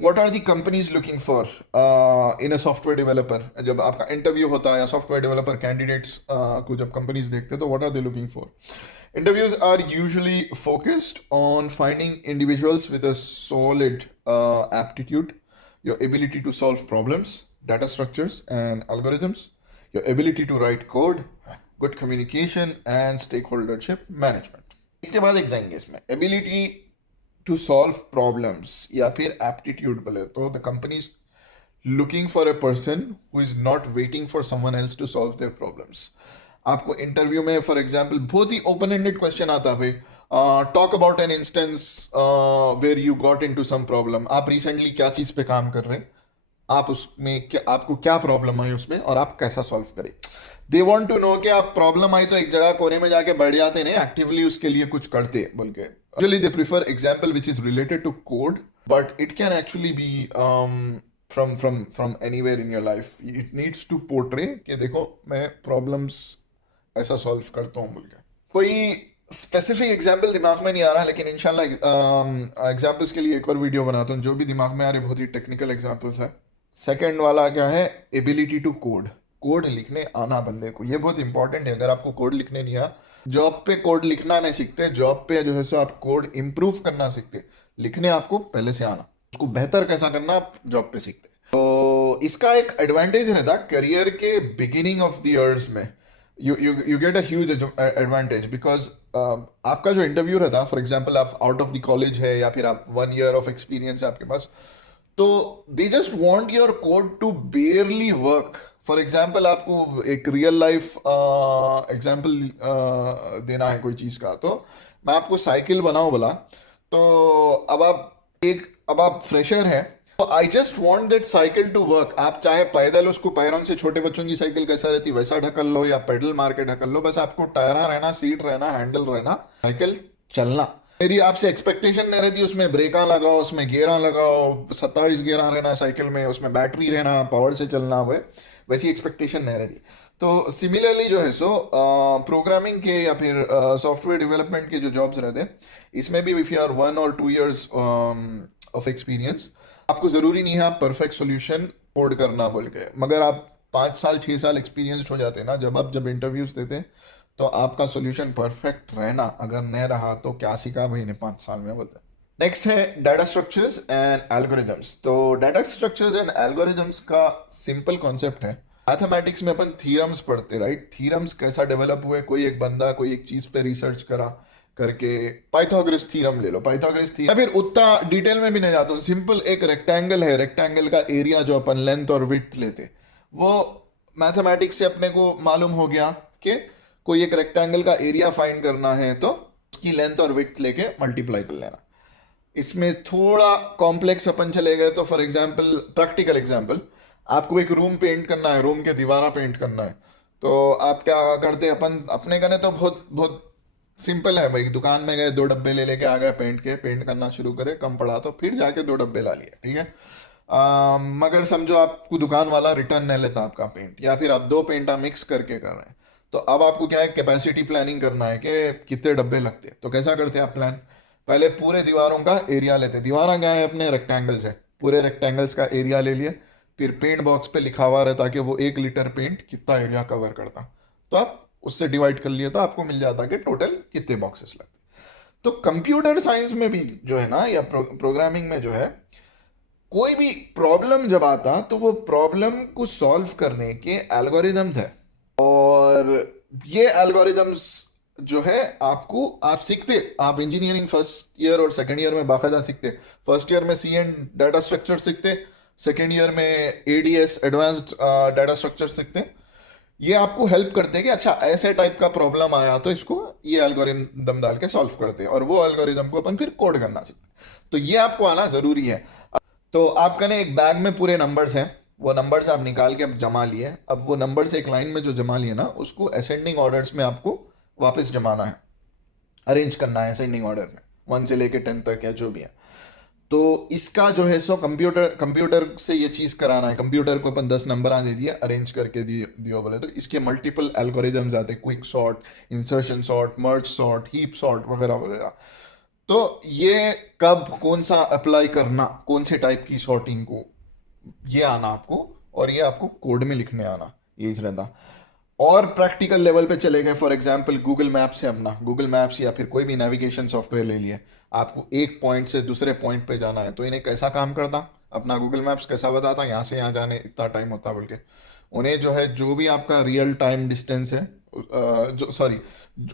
What are the companies looking for in a software developer? जब आपका interview होता है या सॉफ्टवेयर डेवलपर कैंडिडेट्स को जब कंपनीज देखते हैं तो what are they looking for? Interviews are usually focused on finding individuals with a solid aptitude, your ability to solve problems, data structures and algorithms, your ability to write code, good communication and stakeholdership management. एक के बाद एक जाएंगे इसमें ability to solve problems या फिर aptitude बोले तो the company is looking for a person who is not waiting for someone else to solve their problems. आपको इंटरव्यू में फॉर एग्जांपल बहुत ही ओपन एंडेड क्वेश्चन आता है भाई, talk about an instance where you got into some problem. आप recently क्या चीज़ पे काम कर रहे हैं, आप उसमें क्या, आपको क्या प्रॉब्लम आई उसमें और आप कैसा सॉल्व करें। दे वांट टू नो कि आप प्रॉब्लम आई तो एक जगह कोने में जाके बैठ जाते नहीं, एक्टिवली उसके लिए कुछ करते बोल के। Actually they prefer example which is related to code, but it can actually be from anywhere in your life. It needs to portray कि देखो मैं प्रॉब्लम्स ऐसा सॉल्व करता हूँ बोल के। कोई स्पेसिफिक एग्जाम्पल दिमाग में नहीं आ रहा, लेकिन इंशाल्लाह एग्जाम्पल्स के लिए एक और वीडियो बनाता हूँ। जो भी दिमाग में आ रहे बहुत ही टेक्निकल एग्जाम्पल्स है। सेकेंड वाला क्या है, एबिलिटी टू कोड, कोड लिखने आना बंदे को, ये बहुत इंपॉर्टेंट है। अगर आपको कोड लिखने नहीं आ, जॉब पे कोड लिखना नहीं सीखते, जॉब पे जो है सो आप कोड इम्प्रूव करना सीखते, लिखने आपको पहले से आना, उसको बेहतर कैसा करना आप जॉब पे सीखते। तो इसका एक एडवांटेज रहता करियर के बिगिनिंग ऑफ द ईयर्स में, you get a huge advantage because आपका जो इंटरव्यू रहता, फॉर एग्जाम्पल आप आउट ऑफ द कॉलेज है या फिर आप 1 ईयर ऑफ एक्सपीरियंस है आपके पास, तो they just want your code to barely work. For example आपको एक रियल लाइफ एग्जाम्पल देना है कोई चीज़ का, तो मैं आपको साइकिल बनाओ बोला, तो अब आप फ्रेशर हैं, तो I just want that cycle to work. आप चाहे पैदल उसको पैरों से, छोटे बच्चों की साइकिल कैसा रहती वैसा ढकल लो या पेडल मार के ढकल लो, बस आपको टायरा रहना, सीट रहना, हैंडल रहना, साइकिल चलना। मेरी आपसे एक्सपेक्टेशन नहीं रहती उसमें ब्रेका लगाओ, उसमें गेयरा लगाओ, 27 गेयरा रहना साइकिल में, उसमें बैटरी रहना, पावर से चलना हुए, वैसी एक्सपेक्टेशन नहीं रहती। तो सिमिलरली जो है सो प्रोग्रामिंग के या फिर सॉफ्टवेयर डेवलपमेंट के जो जॉब्स रहते हैं, इसमें भी if you are 1 or 2 years of experience, आपको ज़रूरी नहीं है आप परफेक्ट सोल्यूशन कोड करना बोल के, मगर आप 5 साल 6 साल एक्सपीरियंस्ड हो जाते हैं ना, जब इंटरव्यूज देते हैं, तो आपका सोल्यूशन परफेक्ट रहना, अगर नहीं रहा तो क्या सीखा भाई ने 5 साल में बोलते हैं। नेक्स्ट है डाटा स्ट्रक्चर्स एंड एल्गोरिदम्स। तो डाटा स्ट्रक्चर्स एंड एल्गोरिदम्स का सिंपल कॉन्सेप्ट है, मैथमेटिक्स में अपन थीरम्स पढ़ते, राइट। थीरम्स कैसा डेवलप हुए, कोई एक बंदा कोई एक चीज़ पे रिसर्च करा करके, पाइथागोरस थीरम ले लो, पाइथागोरस थीरम, फिर उतना डिटेल में भी नहीं जाता हूँ। सिंपल एक रेक्टेंगल है, रेक्टेंगल का एरिया जो अपन लेंथ और विड्थ लेते, वो मैथमेटिक्स से अपने को मालूम हो गया कि कोई एक रेक्टेंगल का एरिया फाइंड करना है तो उसकी लेंथ और विड्थ लेके मल्टीप्लाई कर लेना। इसमें थोड़ा कॉम्प्लेक्स अपन चले गए तो फॉर एग्जांपल, प्रैक्टिकल एग्जांपल, आपको एक रूम पेंट करना है, रूम के दीवारा पेंट करना है, तो आप क्या करते हैं, अपन अपने करने तो बहुत बहुत सिंपल है भाई, दुकान में गए 2 डब्बे ले लेके आ गए, पेंट करना शुरू करे, कम पड़ा तो फिर जाके 2 डब्बे ला लिए, ठीक है। मगर समझो आपको दुकान वाला रिटर्न नहीं लेता आपका पेंट, या फिर आप 2 पेंटा मिक्स करके कर रहे हैं, तो अब आपको क्या है, कैपेसिटी प्लानिंग करना है कि कितने डब्बे लगते हैं। तो कैसा करते हैं आप प्लान, पहले पूरे दीवारों का एरिया लेते हैं, दीवारा क्या है अपने रेक्टेंगल्स है, पूरे रेक्टेंगल्स का एरिया ले लिए, फिर पेंट बॉक्स पे लिखा हुआ रहता कि वो 1 लीटर पेंट कितना एरिया कवर करता, तो आप उससे डिवाइड कर लिए तो आपको मिल जाता कि टोटल कितने बॉक्सेस लगते। तो कंप्यूटर साइंस में भी जो है ना, या प्रोग्रामिंग में जो है, कोई भी प्रॉब्लम जब आता तो वो प्रॉब्लम को सॉल्व करने के एल्गोरिदम्स है, और ये एल्गोरिदम्स जो है आपको, आप सीखते, आप इंजीनियरिंग फर्स्ट ईयर और सेकंड ईयर में बाकायदा सीखते। फर्स्ट ईयर में सी एंड डाटा स्ट्रक्चर सीखते, सेकंड ईयर में एडीएस एडवांस्ड डाटा स्ट्रक्चर सीखते। ये आपको हेल्प करते हैं कि अच्छा ऐसे टाइप का प्रॉब्लम आया तो इसको ये एल्गोरिदम डाल के सॉल्व करते हैं, और वो एल्गोरिदम को अपन फिर कोड करना सीखते। तो ये आपको आना ज़रूरी है। तो आपका ना एक बैग में पूरे नंबर्स हैं, वो नंबर्स आप निकाल के अब जमा लिए, अब वो नंबर्स एक लाइन में जो जमा लिए ना, उसको असेंडिंग ऑर्डर्स में आपको वापस जमाना है, अरेंज करना है असेंडिंग ऑर्डर में, 1 से लेके 10 तक या जो भी है। तो इसका जो है सो कंप्यूटर से ये चीज़ कराना है, कंप्यूटर को अपन 10 नंबर दे दिए, अरेंज करके दियो बोले, तो इसके मल्टीपल एल्गोरिदम्स आते हैं, quick sort, insertion sort, merge sort, heap sort वगैरह वगैरह। तो ये कब कौन सा अप्लाई करना, कौन से टाइप की सॉर्टिंग को, ये आना आपको, और ये आपको कोड में लिखने आना, ये रहता। और प्रैक्टिकल लेवल पे चले गए, फॉर एग्जांपल गूगल मैप्स है अपना, गूगल मैप्स या फिर कोई भी नेविगेशन सॉफ्टवेयर ले लिए, आपको एक पॉइंट से दूसरे पॉइंट पे जाना है, तो इन्हें कैसा काम करता, अपना गूगल मैप्स कैसा बताता यहाँ से यहाँ जाने इतना टाइम होता बोल के। उन्हें जो है जो भी आपका रियल टाइम डिस्टेंस है, जो सॉरी,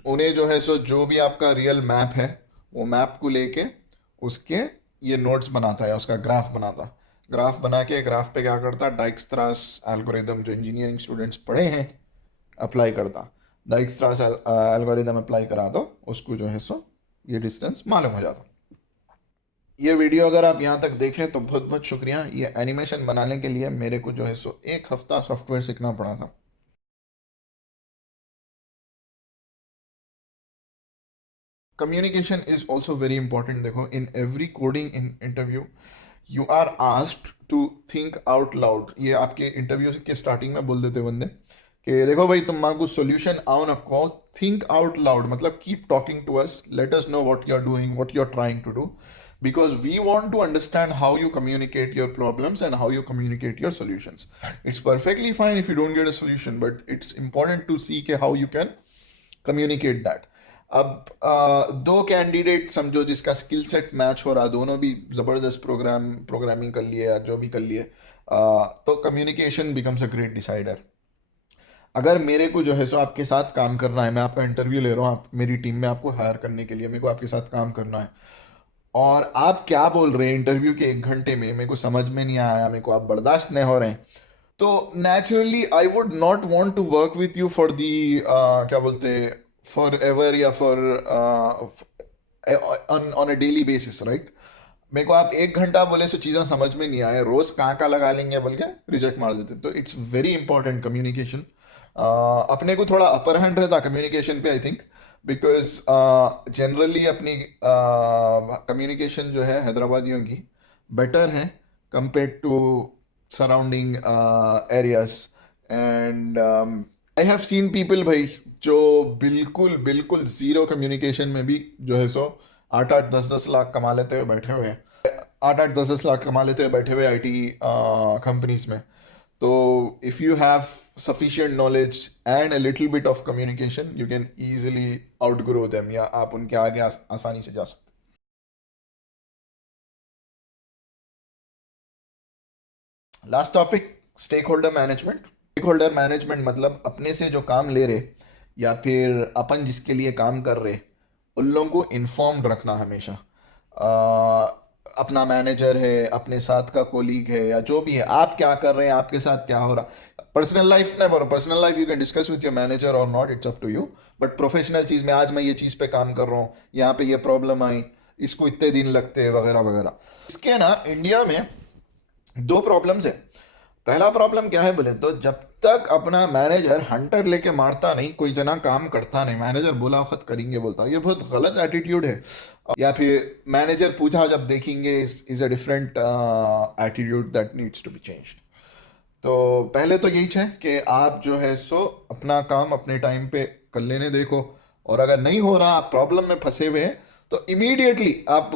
उन्हें जो है सो जो भी आपका रियल मैप है, वो मैप को लेके उसके ये नोट्स बनाता है, उसका ग्राफ बनाता। ग्राफ बना के ग्राफ पे क्या करता, डाइक्सट्रास एल्गोरिदम जो इंजीनियरिंग स्टूडेंट्स पढ़े हैं अप्लाई करता। डाइक्सट्रास एल्गोरिदम अप्लाई करा दो, उसको जो है सो ये डिस्टेंस मालूम हो जाता। ये वीडियो अगर आप यहाँ तक देखें तो बहुत बहुत शुक्रिया। ये एनिमेशन बनाने के लिए मेरे को जो है सो एक हफ्ता सॉफ्टवेयर सीखना पड़ा था। Communication is also very important. देखो, in every coding in interview you are asked to think out loud. ये आपके इंटरव्यू के स्टार्टिंग में बोल देते बंदे कि देखो भाई, तुम मांगो सोल्यूशन आओ ना को, थिंक आउट लाउड, मतलब keep talking to us, let us know what you are doing, what you are trying to do, because we want to understand how you communicate your problems and how you communicate your solutions. It's perfectly fine if you don't get a solution, but it's important to see how you can communicate that. अब दो candidate समझो जिसका skill set match हो रहा, दोनों भी ज़बरदस्त programming कर लिए या जो भी कर लिए, तो communication becomes a great decider. अगर मेरे को जो है सो आपके साथ काम करना है, मैं आपका इंटरव्यू ले रहा हूँ, आप मेरी टीम में आपको हायर करने के लिए, मेरे को आपके साथ काम करना है, और आप क्या बोल रहे हैं इंटरव्यू के 1 घंटे में मेरे को समझ में नहीं आया, मेरे को आप बर्दाश्त नहीं हो रहे हैं, तो naturally I would not want to work with you for the क्या बोलते, फॉर एवर या for on a daily basis, right. मेरे को आप 1 घंटा बोले सो चीज़ें समझ में नहीं आए, रोज कहाँ का लगा लेंगे बोल के रिजेक्ट मार देते। तो इट्स वेरी इंपॉर्टेंट कम्युनिकेशन। अपने को थोड़ा अपर हैंड रहता कम्युनिकेशन पे, आई थिंक, बिकॉज जनरली अपनी कम्युनिकेशन जो है हैदराबादियों की बेटर है compare to surrounding areas. And I have seen people भाई जो बिल्कुल बिल्कुल ज़ीरो कम्युनिकेशन में भी जो है सो 8-8 10-10 लाख कमा लेते हुए बैठे हुए हैं, 8-8 10-10 लाख कमा लेते हुए बैठे हुए आईटी कंपनीज में। तो if you have sufficient knowledge and a little bit of communication, you can easily outgrow them, या आप उनके आगे आसानी से जा सकते। Last topic, stakeholder management. Stakeholder management मतलब अपने से जो काम ले रहे या फिर अपन जिसके लिए काम कर रहे, उन लोगों को इन्फॉर्म्ड रखना हमेशा। अपना मैनेजर है, अपने साथ का कोलीग है, या जो भी है, आप क्या कर रहे हैं, आपके साथ क्या हो रहा। पर्सनल लाइफ नहीं बोलो, personal life you can discuss with your manager और not, it's up to you. But professional चीज़ में, आज मैं ये चीज़ पे काम कर रहा हूँ, यहाँ पे ये प्रॉब्लम आई, इसको इतने दिन लगते हैं, वगैरह वगैरह। इसके ना इंडिया में 2 प्रॉब्लम्स है। पहला प्रॉब्लम क्या है बोले तो, जब तक अपना मैनेजर हंटर लेके मारता नहीं, कोई जना काम करता नहीं, मैनेजर बोला खत करेंगे बोलता, ये बहुत गलत एटीट्यूड है। या फिर मैनेजर पूछा जब देखेंगे is a different attitude that needs to be changed. तो पहले तो यही है कि आप जो है सो अपना काम अपने टाइम पे कर लेने देखो, और अगर नहीं हो रहा, आप प्रॉब्लम में फंसे हुए हैं, तो इमीडिएटली आप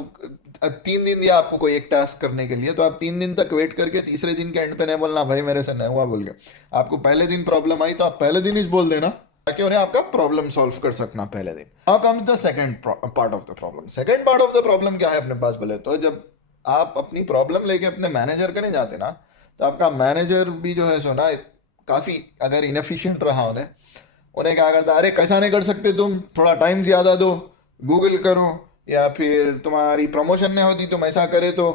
3 दिन दिया आपको कोई एक टास्क करने के लिए, तो आप 3 दिन तक वेट करके तीसरे दिन के एंड पे नहीं बोलना भाई मेरे से नहीं हुआ बोल के। आपको पहले दिन प्रॉब्लम आई तो आप पहले दिन ही बोल देना, ताकि उन्हें आपका प्रॉब्लम सॉल्व कर सकना पहले दिन। Now comes the second part of the problem. Second part of the problem क्या है अपने पास बोले तो, जब आप अपनी प्रॉब्लम लेके अपने मैनेजर करने जाते ना, तो आपका मैनेजर भी जो है सो ना, काफ़ी अगर इनएफिशिएंट रहा उन्हें क्या करता, अरे कैसा नहीं कर सकते तुम, थोड़ा टाइम ज़्यादा दो, गूगल करो, या फिर तुम्हारी प्रमोशन नहीं होती तुम ऐसा करे तो,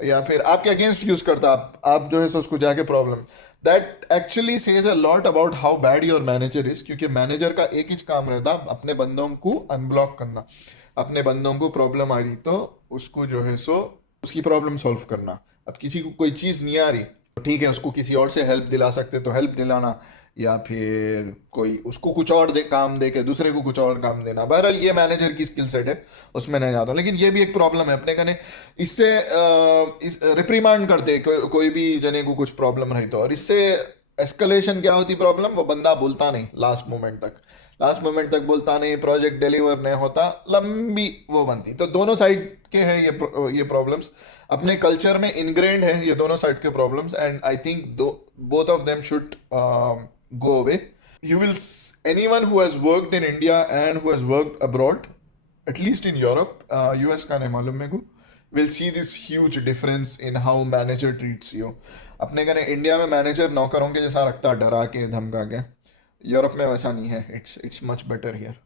या फिर आपके अगेंस्ट यूज़ करता, आप जो है सो उसको जाके problem. That actually says a lot about how bad your manager is, क्योंकि मैनेजर का एक ही काम रहता अपने बंदों को अनब्लॉक करना, अपने बंदों को प्रॉब्लम आ रही तो उसको जो है सो उसकी प्रॉब्लम सॉल्व करना। अब किसी को कोई चीज़ नहीं आ रही तो ठीक है, उसको किसी और से हेल्प दिला सकते तो हेल्प दिलाना, या फिर कोई उसको कुछ और काम दे के दूसरे को कुछ और काम देना। बहरहाल ये मैनेजर की स्किल सेट है, उसमें नहीं जाता। लेकिन ये भी एक प्रॉब्लम है अपने कने, इससे इस रिप्रीमांड करते कोई भी जने को कुछ प्रॉब्लम रही तो, और इससे एस्केलेशन क्या होती प्रॉब्लम, वो बंदा बोलता नहीं लास्ट मोमेंट तक, लास्ट मोमेंट तक बोलता नहीं, प्रोजेक्ट डिलीवर नहीं होता, लंबी वो बनती। तो दोनों साइड के हैं ये प्रॉब्लम्स, अपने कल्चर में इनग्रेन्ड है ये दोनों साइड के प्रॉब्लम्स, एंड आई थिंक दो both of them should go away. You will anyone who has worked in India and who has worked abroad, at least in Europe, US का नहीं मालूम मेरे को, will see this huge difference in how manager treats you. अपने कहने India में manager नौकरों के जैसा रखता, डरा के धमका के। यूरोप में वैसा नहीं है, इट्स मच बेटर हियर।